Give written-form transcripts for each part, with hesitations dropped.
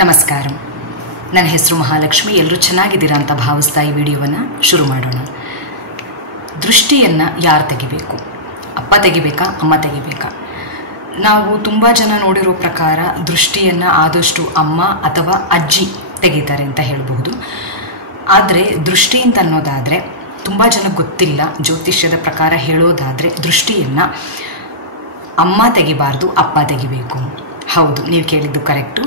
ನಮಸ್ಕಾರ. ನನ್ನ ಹೆಸರು ಮಹಾಲಕ್ಷ್ಮಿ. ಎಲ್ಲರೂ ಚೆನ್ನಾಗಿದ್ದೀರಾ ಅಂತ ಭಾವಿಸ್ತಾ ಈ ವಿಡಿಯೋವನ್ನು ಶುರು ಮಾಡೋಣ. ದೃಷ್ಟಿಯನ್ನು ಯಾರು ತೆಗಿಬೇಕು? ಅಪ್ಪ ತೆಗಿಬೇಕಾ, ಅಮ್ಮ ತೆಗಿಬೇಕಾ? ನಾವು ತುಂಬ ಜನ ನೋಡಿರೋ ಪ್ರಕಾರ ದೃಷ್ಟಿಯನ್ನು ಆದಷ್ಟು ಅಮ್ಮ ಅಥವಾ ಅಜ್ಜಿ ತೆಗಿತಾರೆ ಅಂತ ಹೇಳಬಹುದು. ಆದರೆ ದೃಷ್ಟಿ ಅಂತ ಅನ್ನೋದಾದರೆ ತುಂಬ ಜನಕ್ಕೆ ಗೊತ್ತಿಲ್ಲ. ಜ್ಯೋತಿಷ್ಯದ ಪ್ರಕಾರ ಹೇಳೋದಾದರೆ ದೃಷ್ಟಿಯನ್ನು ಅಮ್ಮ ತೆಗಿಬಾರ್ದು, ಅಪ್ಪ ತೆಗಿಬೇಕು. ಹೌದು, ನೀವು ಕೇಳಿದ್ದು ಕರೆಕ್ಟು.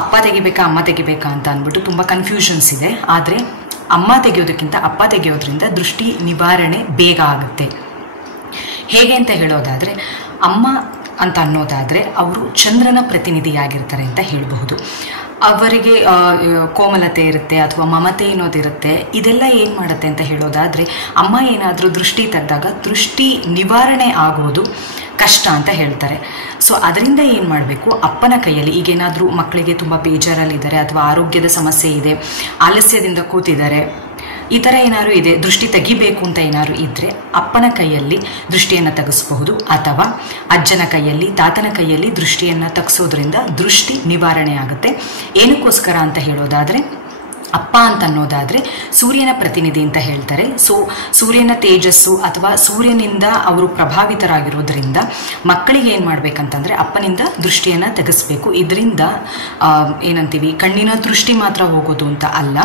ಅಪ್ಪ ತೆಗಿಬೇಕಾ, ಅಮ್ಮ ತೆಗಿಬೇಕಾ ಅಂತ ಅಂದ್ಬಿಟ್ಟು ತುಂಬ ಕನ್ಫ್ಯೂಷನ್ಸ್ ಇದೆ. ಆದರೆ ಅಮ್ಮ ತೆಗೆಯೋದಕ್ಕಿಂತ ಅಪ್ಪ ತೆಗೆಯೋದ್ರಿಂದ ದೃಷ್ಟಿ ನಿವಾರಣೆ ಬೇಗ ಆಗುತ್ತೆ. ಹೇಗೆ ಅಂತ ಹೇಳೋದಾದರೆ, ಅಮ್ಮ ಅಂತ ಅನ್ನೋದಾದರೆ ಅವರು ಚಂದ್ರನ ಪ್ರತಿನಿಧಿಯಾಗಿರ್ತಾರೆ ಅಂತ ಹೇಳಬಹುದು. ಅವರಿಗೆ ಕೋಮಲತೆ ಇರುತ್ತೆ ಅಥವಾ ಮಮತೆ ಅನ್ನೋದಿರುತ್ತೆ. ಇದೆಲ್ಲ ಏನು ಮಾಡುತ್ತೆ ಅಂತ ಹೇಳೋದಾದರೆ, ಅಮ್ಮ ಏನಾದರೂ ದೃಷ್ಟಿ ತೆಗೆದಾಗ ದೃಷ್ಟಿ ನಿವಾರಣೆ ಆಗೋದು ಕಷ್ಟ ಅಂತ ಹೇಳ್ತಾರೆ. ಸೊ ಅದರಿಂದ ಏನು ಮಾಡಬೇಕು, ಅಪ್ಪನ ಕೈಯಲ್ಲಿ ಈಗೇನಾದರೂ ಮಕ್ಕಳಿಗೆ ತುಂಬ ಬೇಜಾರಲ್ಲಿದ್ದಾರೆ ಅಥವಾ ಆರೋಗ್ಯದ ಸಮಸ್ಯೆ ಇದೆ, ಆಲಸ್ಯದಿಂದ ಕೂತಿದ್ದಾರೆ, ಈ ಥರ ಏನಾದ್ರು ಇದೆ, ದೃಷ್ಟಿ ತೆಗಿಬೇಕು ಅಂತ ಏನಾದ್ರು ಇದ್ದರೆ ಅಪ್ಪನ ಕೈಯಲ್ಲಿ ದೃಷ್ಟಿಯನ್ನು ತೆಗೆಸಬಹುದು. ಅಥವಾ ಅಜ್ಜನ ಕೈಯಲ್ಲಿ, ತಾತನ ಕೈಯಲ್ಲಿ ದೃಷ್ಟಿಯನ್ನು ತೆಗೆಸೋದ್ರಿಂದ ದೃಷ್ಟಿ ನಿವಾರಣೆ ಆಗುತ್ತೆ. ಏನಕ್ಕೋಸ್ಕರ ಅಂತ ಹೇಳೋದಾದರೆ, ಅಪ್ಪ ಅಂತ ಅನ್ನೋದಾದರೆ ಸೂರ್ಯನ ಪ್ರತಿನಿಧಿ ಅಂತ ಹೇಳ್ತಾರೆ. ಸೊ ಸೂರ್ಯನ ತೇಜಸ್ಸು ಅಥವಾ ಸೂರ್ಯನಿಂದ ಅವರು ಪ್ರಭಾವಿತರಾಗಿರೋದ್ರಿಂದ ಮಕ್ಕಳಿಗೆ ಏನು ಮಾಡಬೇಕಂತಂದರೆ ಅಪ್ಪನಿಂದ ದೃಷ್ಟಿಯನ್ನು ತೆಗೆಸಬೇಕು. ಇದರಿಂದ ಏನಂತೀವಿ, ಕಣ್ಣಿನ ದೃಷ್ಟಿ ಮಾತ್ರ ಹೋಗೋದು ಅಂತ ಅಲ್ಲ,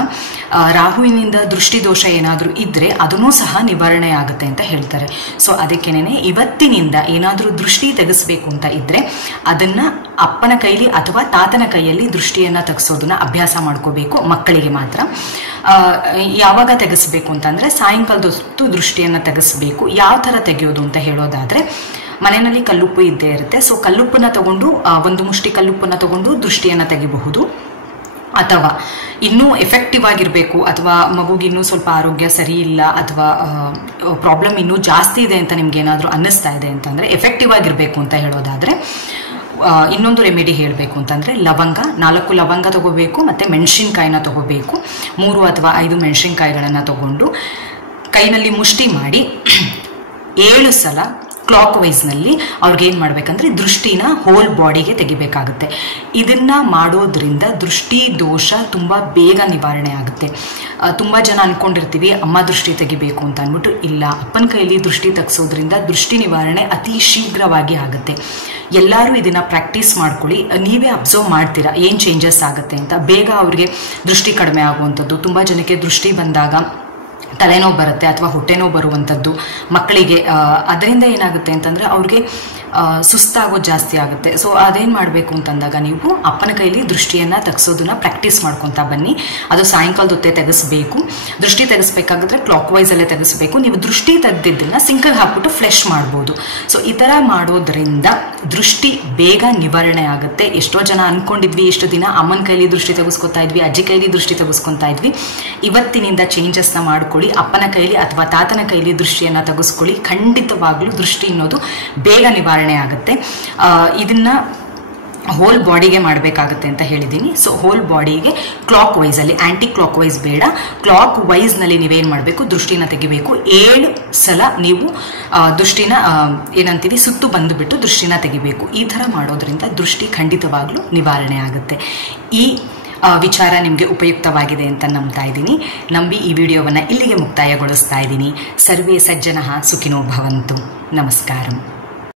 ರಾಹುವಿನಿಂದ ದೃಷ್ಟಿ ದೋಷ ಏನಾದರೂ ಇದ್ದರೆ ಅದನ್ನೂ ಸಹ ನಿವಾರಣೆ ಆಗುತ್ತೆ ಅಂತ ಹೇಳ್ತಾರೆ. ಸೊ ಅದಕ್ಕೇನೆ ಇವತ್ತಿನಿಂದ ಏನಾದರೂ ದೃಷ್ಟಿ ತೆಗೆಸಬೇಕು ಅಂತ ಇದ್ದರೆ ಅದನ್ನು ಅಪ್ಪನ ಕೈಲಿ ಅಥವಾ ತಾತನ ಕೈಯಲ್ಲಿ ದೃಷ್ಟಿಯನ್ನು ತೆಗೆಸೋದನ್ನ ಅಭ್ಯಾಸ ಮಾಡ್ಕೋಬೇಕು. ಮಕ್ಕಳಿಗೆ ಮಾತ್ರ. ಯಾವಾಗ ತೆಗೆಸಬೇಕು ಅಂತಂದರೆ ಸಾಯಂಕಾಲದ ಹೊತ್ತು ದೃಷ್ಟಿಯನ್ನು ತೆಗೆಸಬೇಕು. ಯಾವ ಥರ ತೆಗೆಯೋದು ಅಂತ ಹೇಳೋದಾದರೆ, ಮನೆಯಲ್ಲಿ ಕಲ್ಲುಪ್ಪು ಇದ್ದೇ ಇರುತ್ತೆ. ಸೊ ಕಲ್ಲುಪ್ಪನ್ನು ತಗೊಂಡು, ಒಂದು ಮುಷ್ಟಿ ಕಲ್ಲುಪ್ಪನ್ನು ತಗೊಂಡು ದೃಷ್ಟಿಯನ್ನು ತೆಗಿಬಹುದು. ಅಥವಾ ಇನ್ನೂ ಎಫೆಕ್ಟಿವ್ ಆಗಿರಬೇಕು, ಅಥವಾ ಮಗುಗಿನ್ನೂ ಸ್ವಲ್ಪ ಆರೋಗ್ಯ ಸರಿ ಇಲ್ಲ, ಅಥವಾ ಪ್ರಾಬ್ಲಮ್ ಇನ್ನೂ ಜಾಸ್ತಿ ಇದೆ ಅಂತ ನಿಮ್ಗೆ ಏನಾದರೂ ಅನ್ನಿಸ್ತಾ ಇದೆ ಅಂತಂದರೆ, ಎಫೆಕ್ಟಿವ್ ಆಗಿರಬೇಕು ಅಂತ ಹೇಳೋದಾದರೆ ಇನ್ನೊಂದು ರೆಮಿಡಿ ಹೇಳಬೇಕು ಅಂತಂದರೆ, ಲವಂಗ 4 ಲವಂಗ ತಗೋಬೇಕು, ಮತ್ತು ಮೆಣಸಿನ್ಕಾಯಿನ ತಗೋಬೇಕು. 3 ಅಥವಾ 5 ಮೆಣಸಿನ್ಕಾಯಿಗಳನ್ನು ತಗೊಂಡು ಕೈನಲ್ಲಿ ಮುಷ್ಟಿ ಮಾಡಿ 7 ಸಲ ಕ್ಲಾಕ್ ವೈಸ್ನಲ್ಲಿ ಅವ್ರಿಗೇನು ಮಾಡಬೇಕಂದ್ರೆ ದೃಷ್ಟಿನ ಹೋಲ್ ಬಾಡಿಗೆ ತೆಗಿಬೇಕಾಗುತ್ತೆ. ಇದನ್ನು ಮಾಡೋದ್ರಿಂದ ದೃಷ್ಟಿ ದೋಷ ತುಂಬ ಬೇಗ ನಿವಾರಣೆ ಆಗುತ್ತೆ. ತುಂಬ ಜನ ಅಂದ್ಕೊಂಡಿರ್ತೀವಿ ಅಮ್ಮ ದೃಷ್ಟಿ ತೆಗಿಬೇಕು ಅಂತ ಅಂದ್ಬಿಟ್ಟು. ಇಲ್ಲ, ಅಪ್ಪನ ಕೈಯಲ್ಲಿ ದೃಷ್ಟಿ ತೆಗೆಸೋದ್ರಿಂದ ದೃಷ್ಟಿ ನಿವಾರಣೆ ಅತಿ ಶೀಘ್ರವಾಗಿ ಆಗುತ್ತೆ. ಎಲ್ಲರೂ ಇದನ್ನು ಪ್ರಾಕ್ಟೀಸ್ ಮಾಡ್ಕೊಳ್ಳಿ. ನೀವೇ ಅಬ್ಸರ್ವ್ ಮಾಡ್ತೀರಾ ಏನು ಚೇಂಜಸ್ ಆಗುತ್ತೆ ಅಂತ. ಬೇಗ ಅವ್ರಿಗೆ ದೃಷ್ಟಿ ಕಡಿಮೆ ಆಗುವಂಥದ್ದು. ತುಂಬ ಜನಕ್ಕೆ ದೃಷ್ಟಿ ಬಂದಾಗ ತಲೆನೋವು ಬರುತ್ತೆ ಅಥವಾ ಹೊಟ್ಟೆನೋವು ಬರುವಂಥದ್ದು ಮಕ್ಕಳಿಗೆ. ಅದರಿಂದ ಏನಾಗುತ್ತೆ ಅಂತಂದರೆ ಅವ್ರಿಗೆ ಸುಸ್ತಾಗೋದು ಜಾಸ್ತಿ ಆಗುತ್ತೆ. ಸೊ ಅದೇನು ಮಾಡಬೇಕು ಅಂತಂದಾಗ ನೀವು ಅಪ್ಪನ ಕೈಲಿ ದೃಷ್ಟಿಯನ್ನು ತೆಗೆಸೋದನ್ನ ಪ್ರಾಕ್ಟೀಸ್ ಮಾಡ್ಕೊತಾ ಬನ್ನಿ. ಅದು ಸಾಯಂಕಾಲದ ಹೊತ್ತೆ ತೆಗೆಸಬೇಕು. ದೃಷ್ಟಿ ತೆಗೆಸಬೇಕಾಗಿದ್ರೆ ಕ್ಲಾಕ್ ವೈಸಲ್ಲೇ ತೆಗೆಸಬೇಕು. ನೀವು ದೃಷ್ಟಿ ತೆಗೆದಿದ್ದನ್ನು ಸಿಂಕಲ್ಲಿ ಹಾಕ್ಬಿಟ್ಟು ಫ್ಲೆಶ್ ಮಾಡ್ಬೋದು. ಸೊ ಈ ಥರ ಮಾಡೋದ್ರಿಂದ ದೃಷ್ಟಿ ಬೇಗ ನಿವಾರಣೆ ಆಗುತ್ತೆ. ಎಷ್ಟೋ ಜನ ಅಂದ್ಕೊಂಡಿದ್ವಿ ಇಷ್ಟು ದಿನ ಅಮ್ಮನ ಕೈಲಿ ದೃಷ್ಟಿ ತೆಗೆಸ್ಕೊತಾ ಇದ್ವಿ, ಅಜ್ಜಿ ಕೈಲಿ ದೃಷ್ಟಿ ತೆಗೆಸ್ಕೊತಾ ಇದ್ವಿ. ಇವತ್ತಿನಿಂದ ಚೇಂಜಸ್ನ ಮಾಡ್ಕೊಳ್ಳಿ. ಅಪ್ಪನ ಕೈಲಿ ಅಥವಾ ತಾತನ ಕೈಲಿ ದೃಷ್ಟಿಯನ್ನು ತೆಗೆಸ್ಕೊಳ್ಳಿ. ಖಂಡಿತವಾಗ್ಲೂ ದೃಷ್ಟಿ ಅನ್ನೋದು ಬೇಗ ನಿವಾರಣೆ ಆಗುತ್ತೆ. ಇದನ್ನ ಹೋಲ್ ಬಾಡಿಗೆ ಮಾಡಬೇಕಾಗುತ್ತೆ ಅಂತ ಹೇಳಿದ್ದೀನಿ. ಸೊ ಹೋಲ್ ಬಾಡಿಗೆ ಕ್ಲಾಕ್ ವೈಸಲ್ಲಿ, ಆ್ಯಂಟಿ ಕ್ಲಾಕ್ ವೈಸ್ ಬೇಡ, ಕ್ಲಾಕ್ ವೈಸ್ನಲ್ಲಿ ನೀವೇನು ಮಾಡಬೇಕು, ದೃಷ್ಟಿನ ತೆಗಿಬೇಕು. 7 ಸಲ ನೀವು ದೃಷ್ಟಿನ ಏನಂತೀವಿ ಸುತ್ತು ಬಂದುಬಿಟ್ಟು ದೃಷ್ಟಿನ ತೆಗಿಬೇಕು. ಈ ಥರ ಮಾಡೋದ್ರಿಂದ ದೃಷ್ಟಿ ಖಂಡಿತವಾಗ್ಲೂ ನಿವಾರಣೆ ಆಗುತ್ತೆ. ಈ ವಿಚಾರ ನಿಮಗೆ ಉಪಯುಕ್ತವಾಗಿದೆ ಅಂತ ನಂಬ್ತಾ ಇದ್ದೀನಿ. ನಂಬಿ ಈ ವಿಡಿಯೋವನ್ನು ಇಲ್ಲಿಗೆ ಮುಕ್ತಾಯಗೊಳಿಸ್ತಾ ಇದ್ದೀನಿ. ಸರ್ವೇ ಸಜ್ಜನಃ ಸುಖಿನೋ ಭವಂತು. ನಮಸ್ಕಾರ.